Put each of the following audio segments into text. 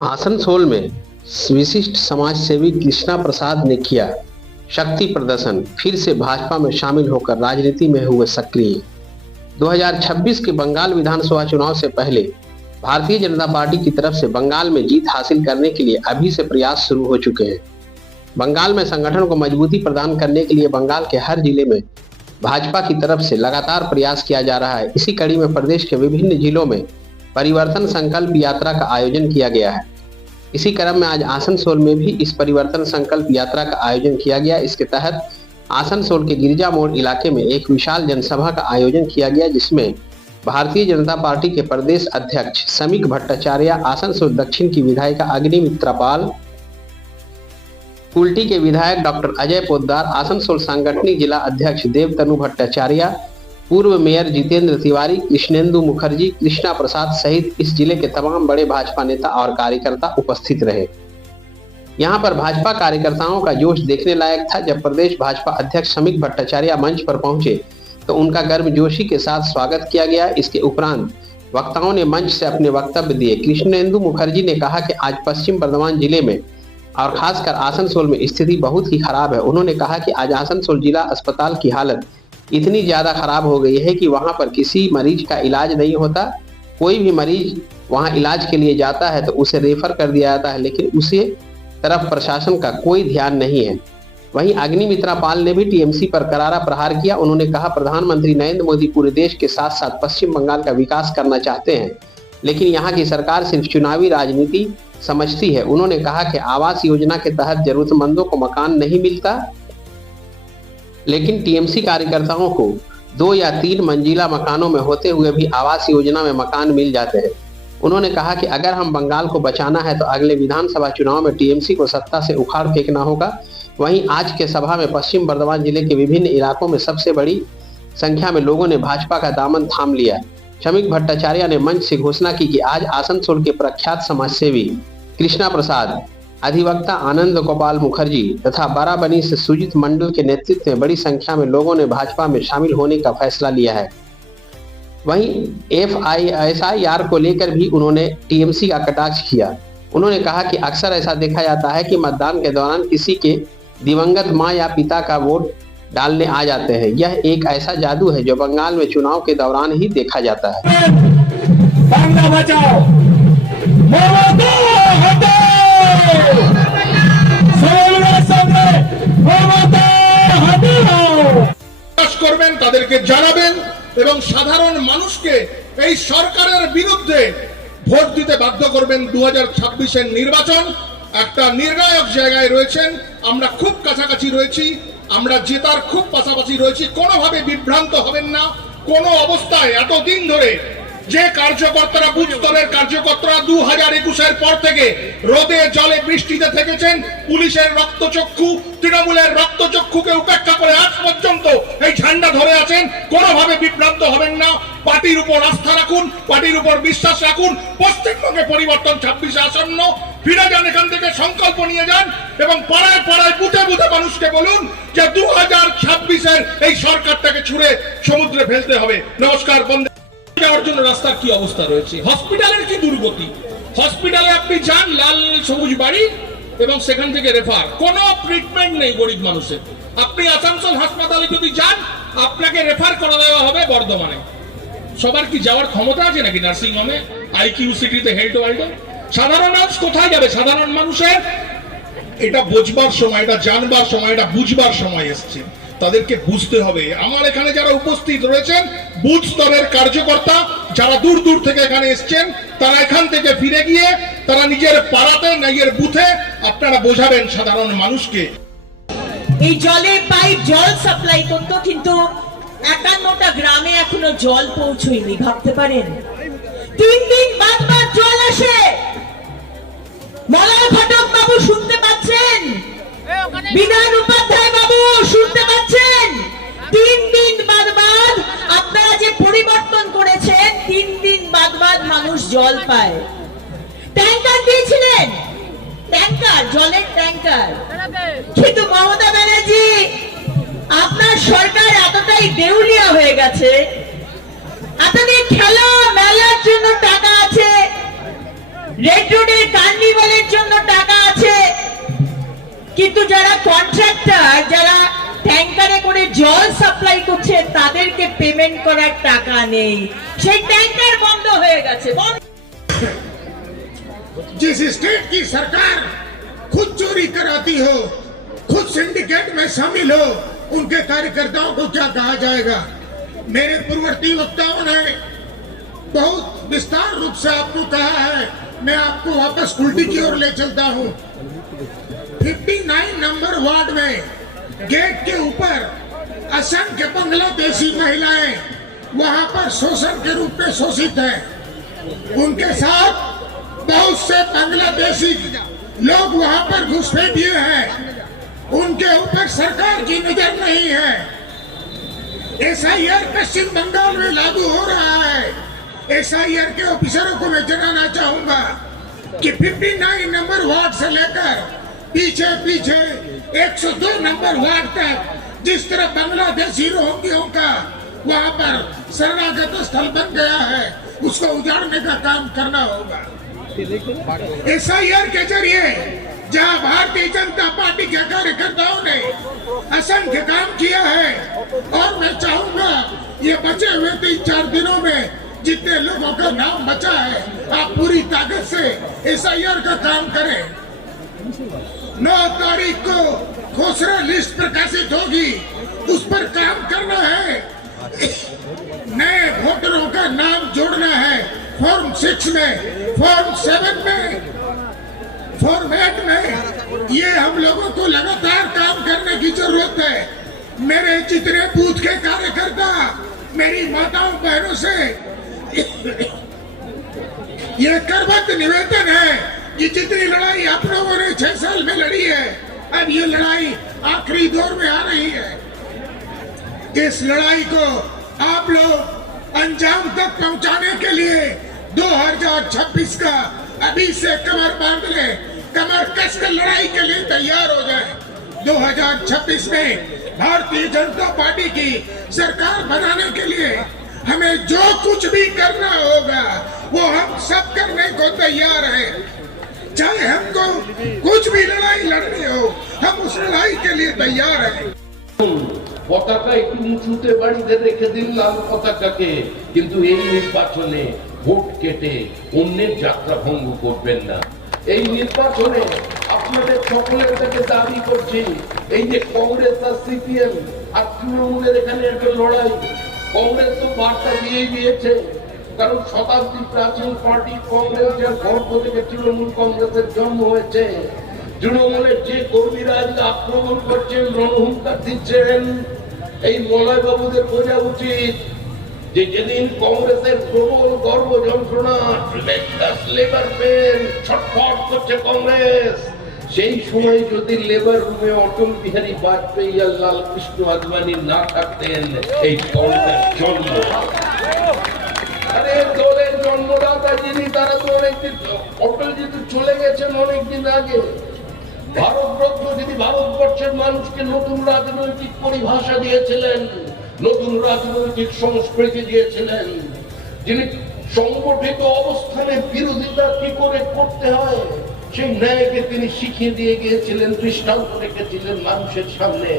आसनसोल में विशिष्ट समाज सेवी कृष्णा प्रसाद ने किया शक्ति प्रदर्शन, फिर से भाजपा में शामिल होकर राजनीति में हुए सक्रिय। 2026 के बंगाल विधानसभा चुनाव से पहले भारतीय जनता पार्टी की तरफ से बंगाल में जीत हासिल करने के लिए अभी से प्रयास शुरू हो चुके हैं। बंगाल में संगठन को मजबूती प्रदान करने के लिए बंगाल के हर जिले में भाजपा की तरफ से लगातार प्रयास किया जा रहा है। इसी कड़ी में प्रदेश के विभिन्न जिलों में परिवर्तन संकल्प यात्रा का आयोजन किया गया है। इसी क्रम में आज आसनसोल में भी इस परिवर्तन संकल्प यात्रा का आयोजन किया गया। इसके तहत आसनसोल के गिरिजा मोड़ इलाके में एक विशाल जनसभा का आयोजन किया गया, जिसमें भारतीय जनता पार्टी के प्रदेश अध्यक्ष समीक भट्टाचार्य, आसनसोल दक्षिण की विधायिका अग्निमित्रा पाल, कुल्टी के विधायक डॉक्टर अजय पोद्दार, आसनसोल सांगठनिक जिला अध्यक्ष देवतनु भट्टाचार्य, पूर्व मेयर जितेंद्र तिवारी, कृष्णेंदु मुखर्जी, कृष्णा प्रसाद सहित इस जिले के तमाम बड़े भाजपा नेता और कार्यकर्ता उपस्थित रहे। यहां पर भाजपा कार्यकर्ताओं का जोश देखने लायक था। जब प्रदेश भाजपा अध्यक्ष समीक भट्टाचार्य मंच पर पहुंचे तो उनका गर्मजोशी के साथ स्वागत किया गया। इसके उपरांत वक्ताओं ने मंच से अपने वक्तव्य दिए। कृष्णेंदु मुखर्जी ने कहा कि आज पश्चिम बर्धमान जिले में और खासकर आसनसोल में स्थिति बहुत ही खराब है। उन्होंने कहा कि आज आसनसोल जिला अस्पताल की हालत इतनी ज्यादा खराब हो गई है कि वहां पर किसी मरीज का इलाज नहीं होता। कोई भी मरीज वहां इलाज के लिए जाता है तो उसे रेफर कर दिया जाता है, लेकिन उसे तरफ प्रशासन का कोई ध्यान नहीं है। वहीं अग्निमित्रा पाल ने भी टीएमसी पर करारा प्रहार किया। उन्होंने कहा, प्रधानमंत्री नरेंद्र मोदी पूरे देश के साथ साथ पश्चिम बंगाल का विकास करना चाहते हैं, लेकिन यहाँ की सरकार सिर्फ चुनावी राजनीति समझती है। उन्होंने कहा कि आवास योजना के तहत जरूरतमंदों को मकान नहीं मिलता, लेकिन टीएमसी कार्यकर्ताओं को 2 या 3 मंजिला मकानों में होते हुए भी आवास योजना में मकान मिल जाते हैं। उन्होंने कहा कि अगर हम बंगाल को बचाना है तो अगले विधानसभा चुनाव में टीएमसी को सत्ता से उखाड़ फेंकना होगा। वहीं आज के सभा में पश्चिम बर्धमान जिले के विभिन्न इलाकों में सबसे बड़ी संख्या में लोगों ने भाजपा का दामन थाम लिया। समीक भट्टाचार्य ने मंच से घोषणा की कि आज आसनसोल के प्रख्यात समाजसेवी कृष्णा प्रसाद, अधिवक्ता आनंद गोपाल मुखर्जी तथा बाराबनी से सुजीत मंडल के नेतृत्व में बड़ी संख्या में लोगों ने भाजपा में शामिल होने का फैसला लिया है। वहीं एफआईआर को लेकर भी उन्होंने टीएमसी का कटाक्ष किया। उन्होंने कहा कि अक्सर ऐसा देखा जाता है कि मतदान के दौरान किसी के दिवंगत मां या पिता का वोट डालने आ जाते हैं। यह एक ऐसा जादू है जो बंगाल में चुनाव के दौरान ही देखा जाता है। করবেন, তাদেরকে জানাবেন এবং সাধারণ মানুষকে এই সরকারের বিরুদ্ধে ভোট দিতে বাধ্য করবেন। 2026 এর নির্বাচন একটা নির্ণায়ক জায়গায় রয়েছেন, আমরা খুব কাছাকাছি রয়েছি, আমরা জেতার খুব পাশাপাশি রয়েছি। কোনোভাবে বিভ্রান্ত হবেন না। কোনো অবস্থায় এতদিন ধরে যে কার্যকর্তারা, বুথ স্তরের কার্যকর্তারা 2021 এর পর থেকে রোদে জলে বৃষ্টিতে থেকেছেন, পুলিশের রক্তচক্ষু, তৃণমূলের রক্তচক্ষুকে উপেক্ষা করে আজ পর্যন্ত এই ঝান্ডা ধরে আছেন। কোনোভাবে বিভ্রান্ত হবেন না। পার্টির উপর আস্থা রাখুন, পার্টির উপর বিশ্বাস রাখুন। পশ্চিমবঙ্গে পরিবর্তন 26 আসন্ন। ফিরে যান, এখান থেকে সংকল্প নিয়ে যান এবং পাড়ায় পাড়ায় বুথে বুথে মানুষকে বলুন যে 2026 এর এই সরকারটাকে ছুঁড়ে সমুদ্রে ফেলতে হবে। নমস্কার। বন্ধু যাওয়ার জন্য রাস্তার কি অবস্থা রয়েছে, হসপিটালের কি দুর্গতি। হসপিটালে আপনি যান, লাল সবুজ বাড়ি এবং সেখান থেকে রেফার, কোনো ট্রিটমেন্ট নেই গরিব মানুষের। আপনি আসানসোল হাসপাতালে যদি যান, আপনাকে রেফার করে দেওয়া হবে বর্ধমানে। সবার কি যাওয়ার ক্ষমতা আছে নাকি নার্সিং হোমে, আইকিউ সিটিতে, হেলথ ওয়ার্ল্ডে? সাধারণ মানুষ কোথায় যাবে? সাধারণ মানুষের এটা বুঝবার সময়, এটা জানবার সময়, এটা বুঝবার সময় এসছে। তাদেরকে বুঝতে হবে। আমার এখানে যারা উপস্থিত রয়েছেন বুথ স্তরের কার্যকর্তা, যারা দূর দূর থেকে এখানে এসছেন, তারা এখান থেকে ফিরে গিয়ে তারা নিজের পাড়াতে, নিজের বুথে আপনারা বোঝাবেন সাধারণ মানুষকে। এই জলের পাইপ জল সাপ্লাই করতো, কিন্তু 51টা গ্রামে এখনো জল পৌঁছয়নি। ভাবতে পারেন 3 দিন বাদ বাদ জল আসে। মলয় ঘটক বাবু শুনতে পাচ্ছেন? বিধান উপাধ্যায় বাবু শুনতে পাচ্ছেন? 3 দিন বাদ বাদ আপনারা যে পরিবর্তন করেছেন, 3 দিন বাদ বাদ মানুষ জল পায়। ট্যাঙ্কার দিয়েছিলেন, ট্যাঙ্কার, জলের ট্যাঙ্কার। কিন্তু মমতা ব্যানার্জি, আপনার সরকার এতটাই দেউলিয়া হয়ে গেছে, আপনাদের খেলা মেলার জন্য টাকা আছে, রেড রোডের কার্নিভালের জন্য টাকা আছে, কিন্তু যারা কন্ট্রাক্টর, যারা ট্যাঙ্কারে করে জল সাপ্লাই করছে, তাদেরকে পেমেন্ট করার টাকা নেই। সেই ট্যাঙ্কার বন্ধ হয়ে গেছে। जिस स्टेट की सरकार खुद चोरी कराती हो, खुद सिंडिकेट में शामिल हो, उनके कार्यकर्ताओं को क्या कहा जाएगा? मेरे पूर्ववर्ती वक्ताओं ने बहुत विस्तार रूप से आपको कहा है, मैं आपको वापस उल्टी की ओर ले चलता हूं। 59 नंबर वार्ड में गेट के ऊपर असंख्य बांग्लादेशी महिलाएं वहां पर शोषण के रूप में शोषित हैं। उनके साथ बहुत से बांग्लादेशी लोग वहां पर घुसपैठिए हैं, उनके ऊपर सरकार की नजर नहीं है। एसआईआर पश्चिम बंगाल में लागू हो रहा है। एसआईआर के ऑफिसरों को मैं जनाना चाहूंगा कि 59 नंबर वार्ड से लेकर पीछे पीछे 102 नंबर वार्ड तक जिस तरह बांग्लादेशी रोहिंग्यों का वहां पर शरणागत स्थल बन गया है, उसको उजाड़ने का काम करना होगा। एसआईआर के जरिए जहां भारतीय जनता पार्टी के कार्यकर्ताओं ने असंख्य काम किया है, और मैं चाहूंगा ये बचे हुए 3-4 दिनों में जितने लोगों का नाम बचा है, आप पूरी ताकत से एसआईआर का काम करें। 9 तारीख को खोसरा लिस्ट प्रकाशित होगी, उस पर काम करना है। नए वोटरों का नाम जोड़ना है फॉर्म 6 में, फॉर्म 7 में, फॉर्म 8 में। ये हम लोगों को लगातार काम करने की जरूरत है। मेरे जितने बूथ के कार्यकर्ता, मेरी माताओं बहनों से ये करबद्ध निवेदन है कि जितनी लड़ाई आप लोगों ने 6 साल में लड़ी है, अब ये लड़ाई आखिरी दौर में आ रही है। इस लड़ाई को आप लोग अंजाम तक पहुंचाने के लिए 2026 का अभी से कमर बांध ले, कमर कसकर लड़ाई के लिए तैयार हो जाए। 2026 में भारतीय जनता पार्टी की सरकार बनाने के लिए हमें जो कुछ भी करना होगा वो हम सब करने को तैयार हैं। चाहे हमको कुछ भी लड़ाई लड़नी हो, हम उस लड़ाई के लिए तैयार हैं। পতাকা একটু উঁচুতে বাড়িতে রেখে দিন লাল পতাকাকে, কিন্তু এই নির্বাচনে ভোট কেটে অন্যের যাত্রা ভঙ্গ করবেন না। এই নির্বাচনে আপনাদের সকলের কাছে দাবি করছি, এই যে কংগ্রেস আর সিপিএম আর তৃণমূলের এখানে একটা লড়াই, কংগ্রেস তো বার্তা দিয়েই দিয়েছে, কারণ শতাব্দী প্রাচীন পার্টি কংগ্রেস, যার গর্ভ থেকে তৃণমূল কংগ্রেসের জন্ম হয়েছে। তৃণমূলের যে কর্মীরা আজকে আক্রমণ করছেন, রণহুঙ্কার দিচ্ছেন, এই মলয় বাবুদের বোঝা উচিত যে যেদিন কংগ্রেসের প্রবল গর্ব যন্ত্রণা, লেবার পেন, ছটফট করছে কংগ্রেস, সেই সময় যদি লেবার রুমে অটল বিহারী বাজপেয়ী আর লাল কৃষ্ণ আদবানি না থাকতেন, এই দলটার জন্ম। আরে দলের জন্মদাতা যিনি, তারা তো অনেকদিন, অটলজি তো চলে গেছেন অনেকদিন আগে। ভারতরত্ন যিনি ভারতবর্ষের মানুষকে নতুন রাজনৈতিক পরিভাষা দিয়েছিলেন, নতুন রাজনৈতিক সংস্কৃতি দিয়েছিলেন, যিনি সংগঠিত অবস্থানের বিরোধিতা কি করে করতে হয় সেই ন্যায়কে তিনি শিখিয়ে দিয়ে গিয়েছিলেন, দৃষ্টান্ত রেখেছিলেন মানুষের সামনে।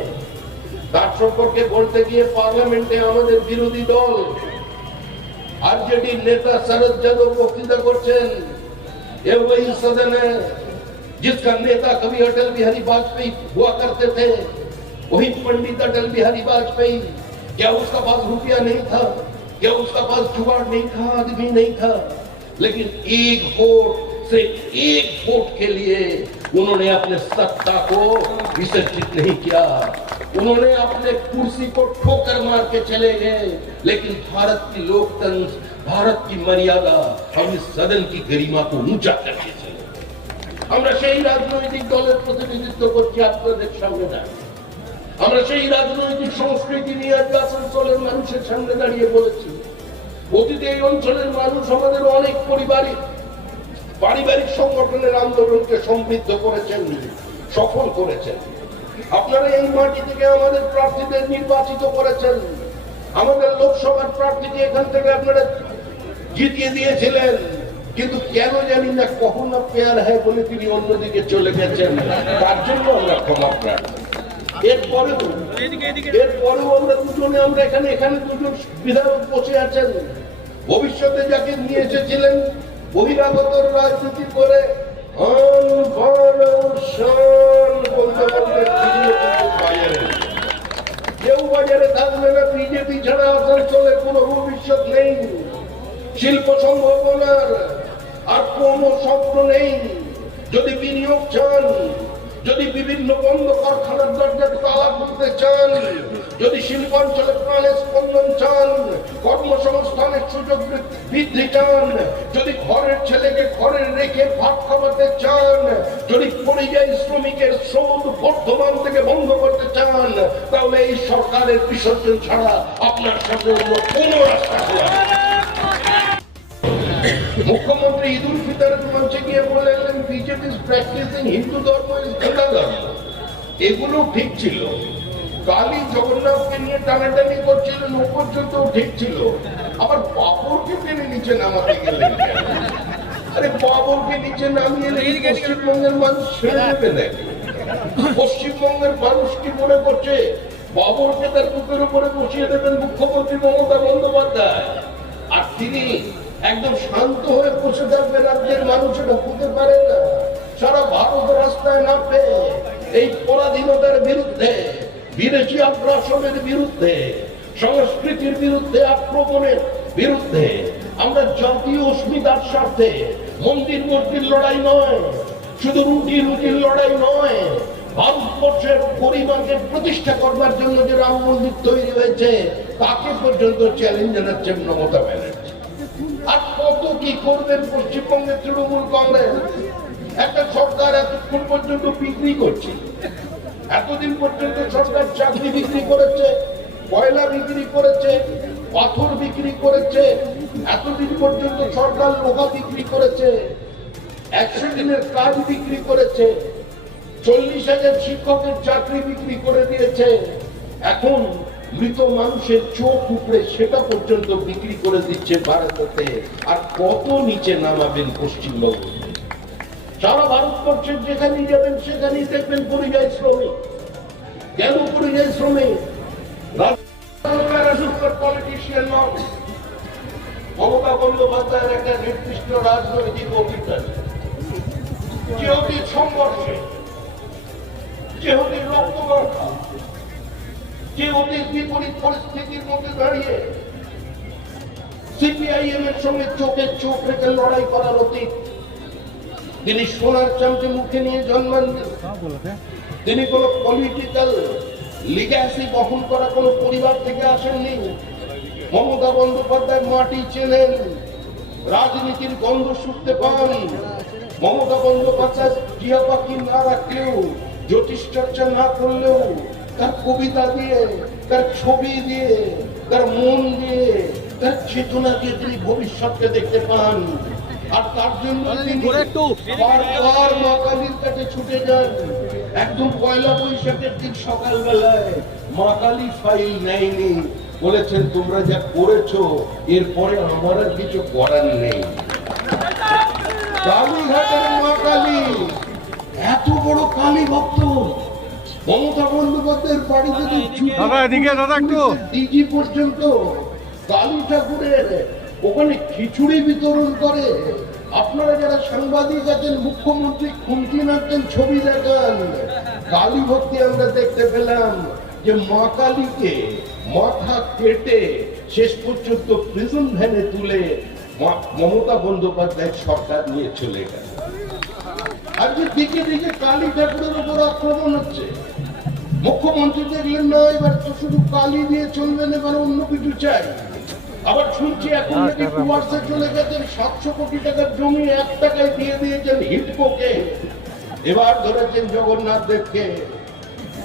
তার সম্পর্কে বলতে গিয়ে পার্লামেন্টে আমাদের বিরোধী দল आरजेडी नेता शरद यादव वक्तव्य करছেন, ये वही सदन है जिसका नेता कभी अटल बिहारी वाजपेयी हुआ करते थे, वही पंडित अटल बिहारी वाजपेयी। क्या उसका पास रुपया नहीं था? क्या उसका पास जुगाड़ नहीं था? आदमी नहीं था? लेकिन एक वोट, सिर्फ एक वोट के लिए उन्होंने अपने सत्ता को विसर्जित नहीं किया। उन्होंने अपने कुर्सी को ठोकर मार के चले गए, लेकिन भारत की लोकतंत्र, भारत की मर्यादा, हम इस सदन की गरिमा को ऊंचा करके चले। আমরা সেই রাজনৈতিক দলের প্রতিনিধিত্ব করছি আপনাদের সামনে দাঁড়িয়ে। আমরা সেই রাজনৈতিক সংস্কৃতি নিয়ে আজ আসানসোলের মানুষের সামনে দাঁড়িয়ে বলেছি, অতীতে এই অঞ্চলের মানুষ আমাদের অনেক পারিবারিক সংগঠনের আন্দোলনকে সমৃদ্ধ করেছেন, সফল করেছেন। আপনারা এই মাটি থেকে আমাদের প্রার্থীদের নির্বাচিত করেছেন, আমাদের লোকসভার প্রার্থীকে এখান থেকে আপনারা জিতিয়ে দিয়েছিলেন। কিন্তু কেন জানি না কখন পেয়ার হয় বলে তিনি অন্যদিকে চলে গেছেন, তার জন্য আমরা ক্ষমা প্রার্থী। এরপরেও আমরা দুজনে এখানে দুজন বিধায়ক বসে আছেন, ভবিষ্যতে যাকে নিয়ে এসেছিলেন বহিরাগত রাজনীতি করে কেউ বাজারে থাকবে না। বিজেপি ছাড়া আসানসোলের কোনো ভবিষ্যৎ নেই, শিল্প সম্ভাবনার আর কোনো স্বপ্ন নেই। যদি বিনিয়োগ চান, যদি বিভিন্ন বন্ধ কারখানার দরজা তালা খুলতে চান, যদি শিল্পাঞ্চলে প্রাণের স্পন্দন চান, কর্মসংস্থানের সুযোগ বৃদ্ধি চান, যদি ঘরের ছেলেকে ঘরে রেখে ভাত খাওয়াতে চান, যদি পরিযায়ী শ্রমিকের স্রোত বর্ধমান থেকে বন্ধ করতে চান, তাহলে এই সরকারের বিসর্জন ছাড়া আপনার সাথে অন্য কোনো রাস্তা খোলা নেই। মুখ্যমন্ত্রী ঈদ উল ফিতরের মঞ্চে গিয়ে বললেন বিজেপি প্র্যাকটিসিং হিন্দু ধর্ম ইজ হিন্দু ধর্ম। এগুলো ঠিক ছিল। কালী জগন্নাথকে নিয়ে টানাটানি করছিলেন, ও পর্যন্ত ঠিক ছিল। আবার বাবরকে টেনে নিচে নামাতে গেলেন। আরে বাবরকে নিচে নামিয়ে পশ্চিমবঙ্গের মানুষ ছেড়ে দেবে নাকি? পশ্চিমবঙ্গের মানুষ কি মনে করছে বাবরকে তার বুকের উপরে বসিয়ে দেবেন মুখ্যমন্ত্রী মমতা বন্দ্যোপাধ্যায়, আর তিনি একদম শান্ত হয়ে বসে থাকবে? রাজ্যের মানুষ এটা হতে পারে না। সারা ভারত রাস্তায় নামবে এই পরাধীনতার বিরুদ্ধে, বিদেশি আগ্রাসনের বিরুদ্ধে, সংস্কৃতির বিরুদ্ধে, আক্রমণের বিরুদ্ধে। আমরা জাতীয় অস্মিতার স্বার্থে মন্দির মূর্তির লড়াই নয়, শুধু রুটির লড়াই নয়, ভারতবর্ষের পরিবারকে প্রতিষ্ঠা করবার জন্য যে রাম মন্দির তৈরি হয়েছে তাকে পর্যন্ত চ্যালেঞ্জ জানাচ্ছেন মমতা ব্যানার্জি। আর কত কি করবেন পশ্চিমবঙ্গের তৃণমূল কংগ্রেস? একটা সরকার এতক্ষণ পর্যন্ত বিক্রি করছে, এতদিন পর্যন্ত সরকার চাকরি বিক্রি করেছে, কয়লা বিক্রি করেছে, পাথর বিক্রি করেছে, এতদিন পর্যন্ত সরকার লোহা বিক্রি করেছে, 100 দিনের কাজ বিক্রি করেছে, 40,000 শিক্ষকের চাকরি বিক্রি করে দিয়েছে। এখন মৃত মানুষের চোখ উপড়ে সেটা পর্যন্ত বিক্রি করে দিচ্ছে ভারততে। আর কত নিচে নামাবেন পশ্চিমবঙ্গ? সারা ভারতবর্ষের যেখানেই যাবেন সেখানেই দেখবেন পরিযায়ী শ্রমিক। কেন পরিযায়ী শ্রমিক? পলিটিশিয়ান নন, মমতা বন্দ্যোপাধ্যায়ের একটা নির্দিষ্ট রাজনৈতিক অভিজ্ঞতা, যে অতি সংঘর্ষে, যে অতি রক্তমাখা, যে অতি বিপরীত পরিস্থিতির মধ্যে দাঁড়িয়ে সিপিআইএম এর সঙ্গে চোখে চোখ রেখে লড়াই করার অতীত। তিনি সোনার চামচে মুখে নিয়ে জন্মাননি, তিনি কোন পলিটিক্যাল লিগ্যাসি বহন করা কোন পরিবার থেকে আসেননি। মমতা বন্দ্যোপাধ্যায় মাটি চেনেন, রাজনীতির গন্ধ শুনতে পান। মমতা বন্দ্যোপাধ্যায় টিয়া পাখি না রাখলেও, জ্যোতিষ চর্চা না করলেও, তার কবিতা দিয়ে, তার ছবি দিয়ে, তার মন দিয়ে, তার চেতনা দিয়ে তিনি ভবিষ্যৎকে দেখতে পান। আর তার জন্য তিনি বারবার মা কালীর কাছে ছুটে যান। একদম পয়লা বৈশাখের দিন সকালবেলায় মা কালী ফাইল নেয়নি, বলেছেন তোমরা যা করেছো এরপরে আমার আর কিছু করার নেই। কালীঘাটের মা কালী এত বড় কালী ভক্ত। মমতা বন্দ্যোপাধ্যায়ের বাড়ি থেকে ডিজি পর্যন্ত কালী ঠাকুরের ওখানে খিচুড়ি বিতরণ করে। আপনারা যারা সাংবাদিক আছেন, মুখ্যমন্ত্রী খুঁটি নাচছেন, ছবি দেখান। কালী ভক্তি আমরা দেখতে পেলাম যে মা কালীকে মাথা কেটে শেষ পর্যন্ত প্রিজন ভ্যানে তুলে মমতা বন্দ্যোপাধ্যায় সরকার নিয়ে চলে গেল। আজকে দিকে দিকে কালী ঠাকুরের উপর আক্রমণ হচ্ছে। মুখ্যমন্ত্রী দেখলেন না এবার তো শুধু কালী দিয়ে চলবে না, এবার অন্য কিছু চাই। আবার শুনছি এখন নাকি কুয়াশা চলে গেছেন, 700 কোটি টাকার জমি 1 টাকায় দিয়ে দিয়েছেন হিডকোকে। এবার ধরেছেন জগন্নাথ দেবকে।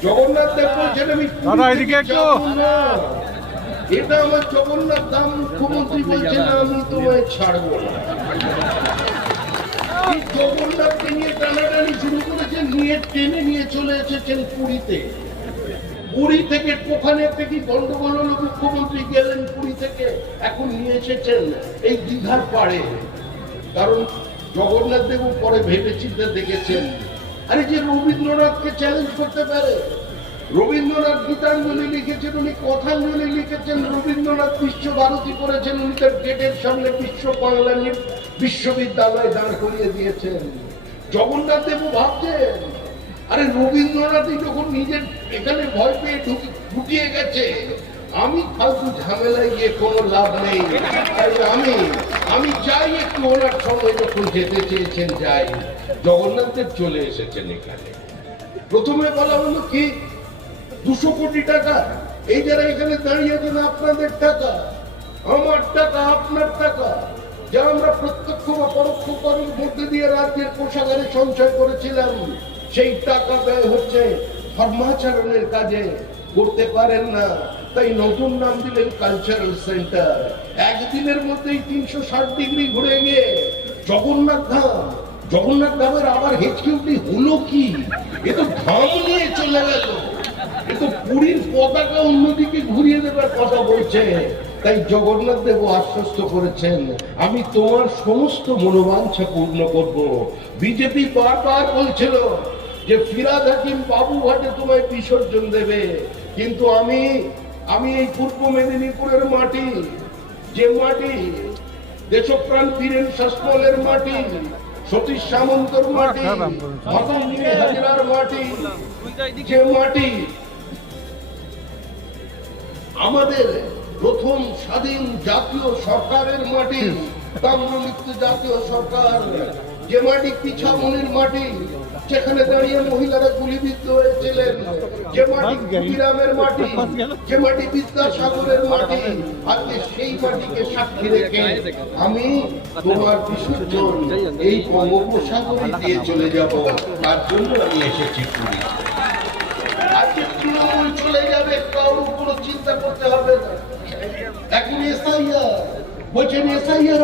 জগন্নাথ দেব বলছেন আমি না, এটা আমার জগন্নাথ ধাম। মুখ্যমন্ত্রী বলছেন আমি তোমায় ছাড়বো না। জগন্নাথকে নিয়ে টানাটানি শুরু করেছেন, নিয়ে টেনে নিয়ে চলে এসেছেন পুরীতে। পুরী থেকে ওখানে থেকে গন্ডগোল হলো, মুখ্যমন্ত্রী গেলেন পুরী থেকে, এখন নিয়ে এসেছেন এই দীঘার পাড়ে। কারণ জগন্নাথ দেব পরে ভেবে চিন্তে দেখেছেন, আরে যে রবীন্দ্রনাথকে চ্যালেঞ্জ করতে পারে। রবীন্দ্রনাথ গীতাঞ্জলি লিখেছেন, উনি কথাঞ্জলি লিখেছেন, রবীন্দ্রনাথ বিশ্বভারতী করেছেন, উনি তার গেটের সামনে বিশ্ব বাংলা বিশ্ববিদ্যালয় দাঁড় করিয়ে দিয়েছেন। জগন্নাথ দেব ভাবছেন, আরে রবীন্দ্রনাথই যখন নিজের এখানে ভয় পেয়ে ঢুকিয়ে গেছে, আমি ফালতু ঝামেলায় গিয়ে কোনো লাভ নেই, তাই আমি চাই একটু ওনার সঙ্গে যখন যেতে চেয়েছেন যাই। জগন্নাথ দেব চলে এসেছেন এখানে। প্রথমে বলা হলো কি 200 কোটি টাকা, এই যারা এখানে দাঁড়িয়ে আছেন আপনাদের টাকা, আমার টাকা, আপনার টাকা, যা আমরা প্রত্যক্ষ বা পরোক্ষ করের মধ্যে দিয়ে রাজ্যের কোষাগারে সঞ্চয় করেছিলাম, সেই টাকা ব্যয় হচ্ছে ধর্মাচরণের কাজে। করতে পারেন না, তাই নতুন নাম দিলেন কালচারাল সেন্টার। একদিনের মধ্যেই 360 ডিগ্রি ঘুরে গিয়ে জগন্নাথ ধামের আবার হেচকিউটি হলো কি? এ তো ধাম নিয়ে চলে গেল, এ তো পুরীর পতাকা অন্যদিকে ঘুরিয়ে দেবার কথা বলছে। তাই জগন্নাথ দেব আশ্বস্ত করেছেন, আমি তোমার সমস্ত মনোবাঞ্ছা পূর্ণ করব। বিজেপি বারবার বলছিল যে ফিরাদ হাকিম বাবুঘাটে তোমায় বিসর্জন দেবে, কিন্তু আমি এই পূর্ব মেদিনীপুরের মাটি, যে মাটি দেশপ্রাণ বীরেন শাসমলের মাটি, সতীশ সামন্তর মাটি, মদনজিনী হাজরার মাটি, যে মাটি আমাদের প্রথম স্বাধীন জাতীয় সরকারের মাটি, তাম্রলিপ্ত জাতীয় সরকার, যে মাটি পিছামনির মাটি, যেখানে দাঁড়িয়ে মহিলারা গুলিবিদ্ধ হয়েছিলেন, যে মাটি ক্ষুদিরামের মাটি, যে মাটি বিদ্যাসাগরের মাটি, আজকে সেই মাটিকে সাক্ষী রেখে আমি তোমার বিসর্জন এই বঙ্গোপসাগরে দিয়ে চলে যাব। তার জন্য আমি এসেছি পুরী। আজকে তৃণমূল চলে যাবে, কারোর কোনো চিন্তা করতে হবে না। এখন এসআইআর বলছেন, এসআইআর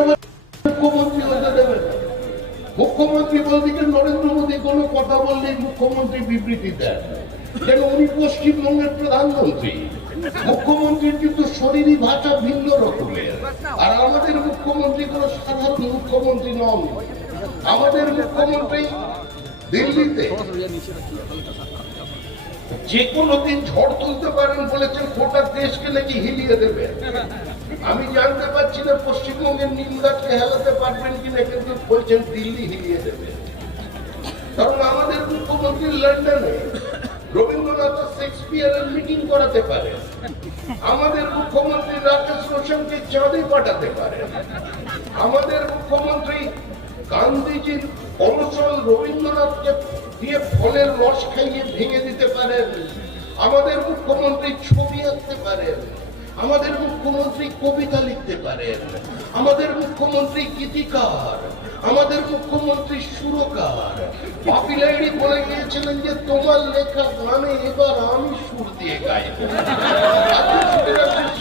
মুখ্যমন্ত্রী হতে দেবে না। মুখ্যমন্ত্রী বলতে নরেন্দ্র মোদী কোনো কথা বললেই মুখ্যমন্ত্রী বিবৃতি দেন, যেন উনি পশ্চিমবঙ্গের প্রধানমন্ত্রী। মুখ্যমন্ত্রীর কিন্তু শরীরী ভাষা ভিন্ন রকমের। আর আমাদের মুখ্যমন্ত্রী কোনো সাধারণ মুখ্যমন্ত্রী নন। আমাদের মুখ্যমন্ত্রী দিল্লিতে যে কোনো দিন ঝড় তুলতে পারেন বলেছেন, গোটা দেশকে নাকি হিলিয়ে দেবে। আমি জানতে পারছি না পশ্চিমবঙ্গের নিমগাছকে হেলাতে পারবেন কিনা, কিন্তু বলছেন দিল্লি হিলিয়ে দেবে। কারণ আমাদের মুখ্যমন্ত্রী লন্ডনে রবীন্দ্রনাথ শেক্সপিয়ারের মিটিং করাতে পারে, আমাদের মুখ্যমন্ত্রী রাকেশ রোশনকে চাঁদে পাঠাতে পারে, আমাদের মুখ্যমন্ত্রী গান্ধীজির অনশন রবীন্দ্রনাথকে দিয়ে ফলের রস খাইয়ে ভেঙে দিতে পারেন, আমাদের মুখ্যমন্ত্রী ছবি আঁকতে পারেন, আমাদের মুখ্যমন্ত্রী কবিতা লিখতে পারেন, আমাদের মুখ্যমন্ত্রী গীতিকার, আমাদের মুখ্যমন্ত্রী সুরকার। পাপিলাইড়ি বলে গিয়েছিলেন যে তোমার লেখা গানে এবার আমি সুর দিয়ে গাইব।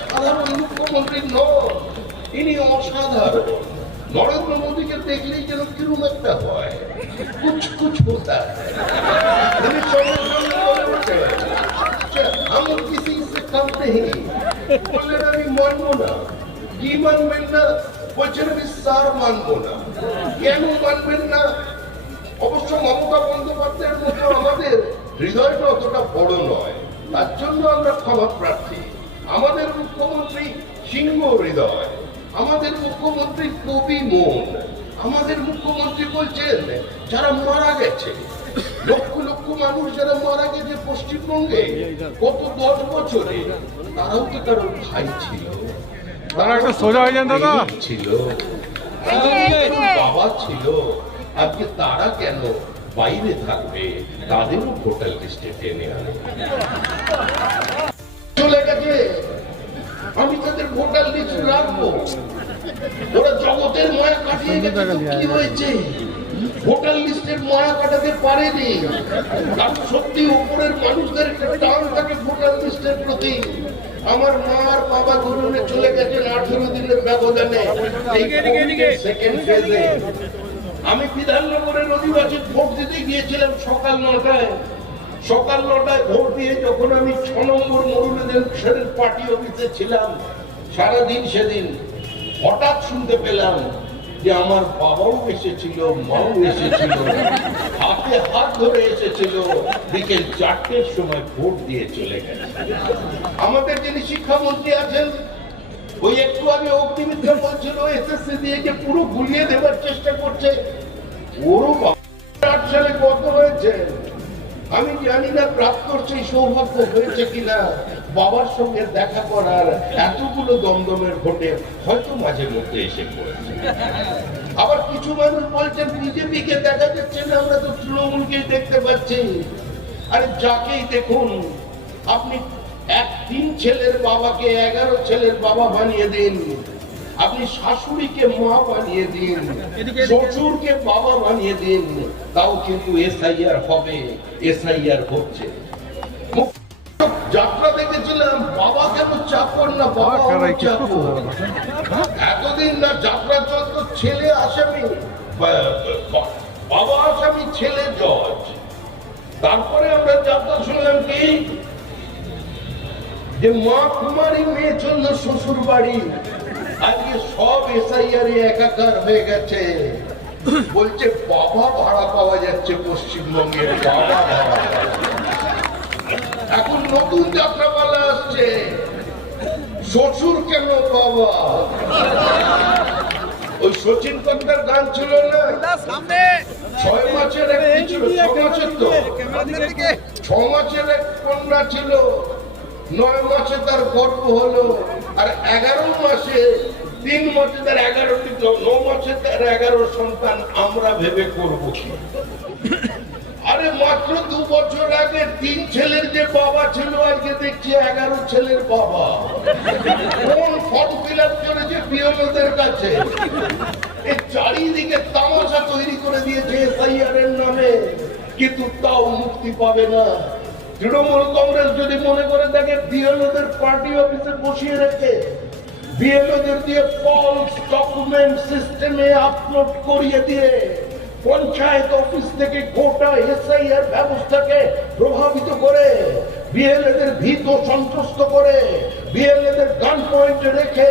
সাধারণ মুখ্যমন্ত্রী নন, ইনি অসাধারণ। নরেন্দ্র মোদীকে দেখলেই যেন কিরম একটা হয়, কুছ কুছ হতা হ্যায়। हम किसी से कम नहीं, বললেন আমি মানবো না। কি মানবেন না? বলছেন আমি সার মানবো না। কেন মানবেন না? অবশ্য মমতা বন্দ্যোপাধ্যায়ের মতো আমাদের হৃদয়টা অতটা বড় নয়, তার জন্য আমরা ক্ষমা প্রার্থী। আমাদের মুখ্যমন্ত্রী সিংহ হৃদয়, আমাদের মুখ্যমন্ত্রী কবি মন, আমাদের মুখ্যমন্ত্রী বলছেন যারা মারা গেছে, লক্ষ লক্ষ মানুষ যারা মারা গেছে পশ্চিমবঙ্গে গত 10 বছরে, তারাও তো কারো ভাই ছিল, তারা একটা সোজা হয়ে যান দাদা ছিল, বাবা ছিল। আজকে তারা কেন বাইরে থাকবে? তাদেরও ভোটার লিস্টে টেনে আনে চলে গেছে। আমি তাদের ভোটার লিস্ট রাখবো। ওরা জগতের মায়া কাটিয়ে গেছে, কি হয়েছে? ভোটার লিস্টের মায়া কাটাতে পারেনি। আর সত্যি উপরের মানুষদের টান থাকে ভোটার লিস্টের প্রতি। আমার মা আর বাবা ধরুনে চলে গেছেন 18 দিনের ব্যবধানে। সেকেন্ড ফেজে আমি বিধাননগরের অধিবাসী ভোট দিতে গিয়েছিলাম সকাল 9টায়। সকাল 9টায় ভোট দিয়ে যখন আমি 6 নম্বর মরুলের পার্টি অফিসে ছিলাম, সারাদিন সেদিন হঠাৎ শুনতে পেলাম যে আমার বাবাও এসেছিল, মাও এসেছিল, হাতে হাত ধরে এসেছিল, বিকেল 4টের সময় ভোট দিয়ে চলে গেছে। আমাদের যিনি শিক্ষামন্ত্রী আছেন, ওই একটু আগে অগ্নিমিত্রা বলছিল এসএসসি দিয়ে যে পুরো গুলিয়ে দেওয়ার চেষ্টা করছে। ওরও 8 সালে কত হয়েছে আমি জানি না, প্রাপ্ত সেই সৌভাগ্য হয়েছে কিনা বাবার সঙ্গে দেখা করার। এতগুলো দমদমের ভোটে হয়তো মাঝে মধ্যে এসে পড়েছে। আবার কিছু মানুষ বলছেন বিজেপি কে দেখা যাচ্ছে না, আমরা তো তৃণমূলকেই দেখতে পাচ্ছি। আরে যাকেই দেখুন, আপনি 3 ছেলের বাবাকে 11 ছেলের বাবা বানিয়ে দিন, আপনি শাশুড়িকে মা বানিয়ে দিন, শ্বশুরকে বাবা বানিয়ে দিন, তাও কিন্তু এসআইআর হবে, এসআইআর হচ্ছে। যাত্রা দেখেছিলাম, বাবা কেন চাকর না, বাবা চাকর। এতদিন না যাত্রা চলতো ছেলে আসামি, বাবা আসামি, ছেলে জজ। তারপরে আমরা যাত্রা শুনলাম কি, যে মা কুমারী মেয়ে চললো শ্বশুর বাড়ি। আজকে সব এসআইআর একাকার হয়ে গেছে। বলছে বাবা ভাড়া পাওয়া যাচ্ছে পশ্চিমবঙ্গের, বাবা ভাড়া। এখন নতুন যাত্রাপালা আসছে, শ্বশুর কেন বাবা। ওই সচিন কন্দার গান ছিল না, 6 মাসের এক ছিল, 6 মাসের তো 6 মাসের এক কন্যা ছিল, 9 মাসে তার গর্ভ হলো, আর 11 মাসে 3 মাসে তার 11টি, 9 মাসে তার 11 সন্তান। আমরা ভেবে করবো কি? আরে মাত্র 2 বছর আগে 3 ছেলের যে বাবা ছিল, আজকে দেখছি 11 ছেলের বাবা। কোন ফর্ম ফিল আপ করেছে বিএলওদের কাছে? এই চারিদিকে তামাশা তৈরি করে দিয়েছে এসআইআর এর নামে, কিন্তু তাও মুক্তি পাবে না। তৃণমূল কংগ্রেস যদি মনে করে থাকে বিএলওদের পার্টি অফিসে বসিয়ে রেখে বিএলওদের দিয়ে ফলস ডকুমেন্ট সিস্টেমে আপলোড করিয়ে দিয়ে পঞ্চায়েত অফিস থেকে গোটা এসআইআর ব্যবস্থাকে প্রভাবিত করে, বিএলএদের ভীত সন্ত্রস্ত করে, বিএলএদের গান পয়েন্টে রেখে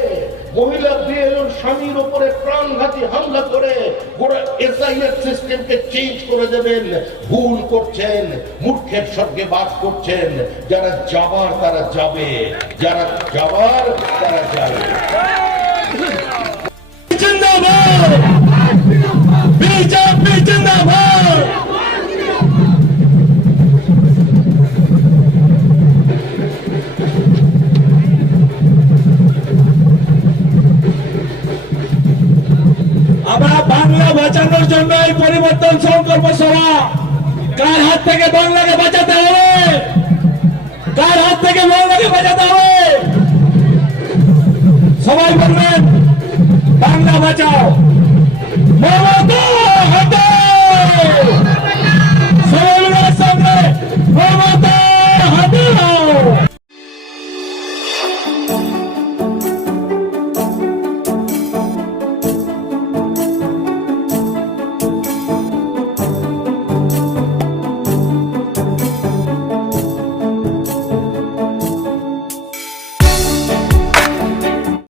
মহিলা বিএলওর স্বামীর উপরে প্রাণঘাতী হামলা করে গোটা এসআইআর সিস্টেমকে চেঞ্জ করে দেবেন, ভুল করছেন, মূর্খের স্বর্গে বাস করছেন। যারা যাবার তারা যাবে, যারা যাবার তারা যাবে। বিজেপি জিন্দাবাদ। আমরা বাংলা বাঁচানোর জন্য এই পরিবর্তন সংকল্প সভা। কার হাত থেকে বাংলাকে বাঁচাতে হবে? কার হাত থেকে বাংলাকে বাঁচাতে হবে? সবাই বলবেন বাংলা বাঁচাও। মমতা